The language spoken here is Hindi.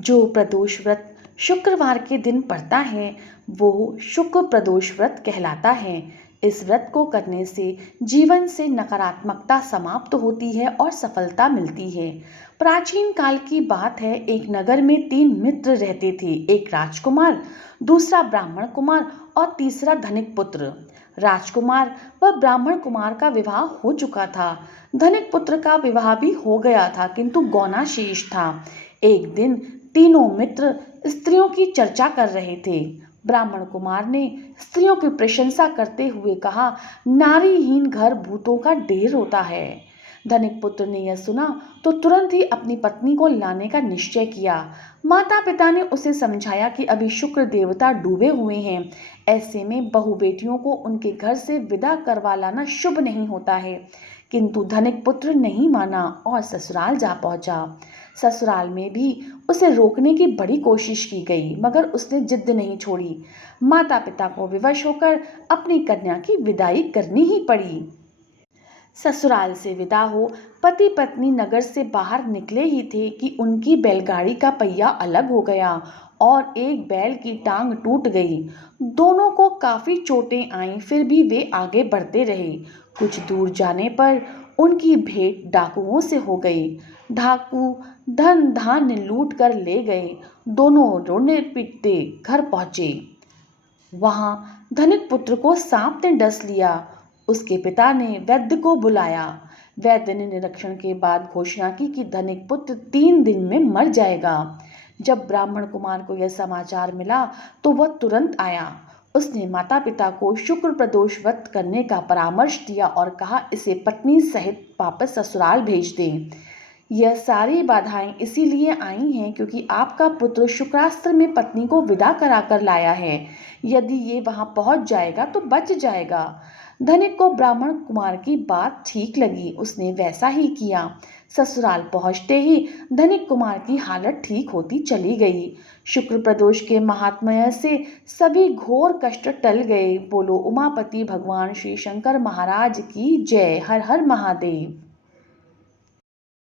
जो प्रदोष व्रत शुक्रवार के दिन पड़ता है वो शुक्र प्रदोष व्रत कहलाता है। इस व्रत को करने से जीवन से नकारात्मकता समाप्त होती है और सफलता मिलती है। प्राचीन काल की बात है, एक नगर में 3 मित्र रहते थे। एक राजकुमार, दूसरा ब्राह्मण कुमार और तीसरा धनिक पुत्र। राजकुमार व ब्राह्मण कुमार का विवाह हो चुका था। धनिक पुत्र का विवाह भी हो गया था, किंतु गौना शेष था। एक दिन तीनों मित्र स्त्रियों की चर्चा कर रहे थे। ब्राह्मण कुमार ने स्त्रियों की प्रशंसा करते हुए कहा, नारीहीन घर भूतों का ढेर होता है। धनिक पुत्र ने यह सुना तो तुरंत ही अपनी पत्नी को लाने का निश्चय किया। माता पिता ने उसे समझाया कि अभी शुक्र देवता डूबे हुए हैं, ऐसे में बहू बेटियों को उनके घर से विदा करवा लाना शुभ नहीं होता है। किंतु धनिक पुत्र नहीं माना और ससुराल जा पहुंचा। ससुराल में भी उसे रोकने की बड़ी कोशिश की गई, मगर उसने जिद नहीं छोड़ी। माता पिता को विवश होकर अपनी कन्या की विदाई करनी ही पड़ी। ससुराल से विदा हो पति पत्नी नगर से बाहर निकले ही थे कि उनकी बैलगाड़ी का पहिया अलग हो गया और एक बैल की टांग टूट गई। दोनों को काफी चोटें आईं, फिर भी वे आगे बढ़ते रहे। कुछ दूर जाने पर उनकी भेंट डाकुओं से हो गई। डाकू धन धान्य लूट कर ले गए। दोनों रोने पीटते घर पहुंचे। वहां धनिक पुत्र को सांप ने डस लिया। उसके पिता ने वैद्य को बुलाया। वैद्य ने निरीक्षण के बाद घोषणा की कि धनिक पुत्र 3 दिन में मर जाएगा। जब ब्राह्मण कुमार को यह समाचार मिला तो वह तुरंत आया। उसने माता पिता को शुक्र प्रदोष व्रत करने का परामर्श दिया और कहा, इसे पत्नी सहित वापस ससुराल भेज दें। यह सारी बाधाएं इसीलिए आई हैं क्योंकि आपका पुत्र शुक्रास्त्र में पत्नी को विदा कराकर लाया है। यदि ये वहां पहुंच जाएगा तो बच जाएगा। धनिक को ब्राह्मण कुमार की बात ठीक लगी, उसने वैसा ही किया। ससुराल पहुंचते ही धनिक कुमार की हालत ठीक होती चली गई। शुक्र प्रदोष के महात्म्य से सभी घोर कष्ट टल गए। बोलो उमापति भगवान श्री शंकर महाराज की जय। हर हर महादेव।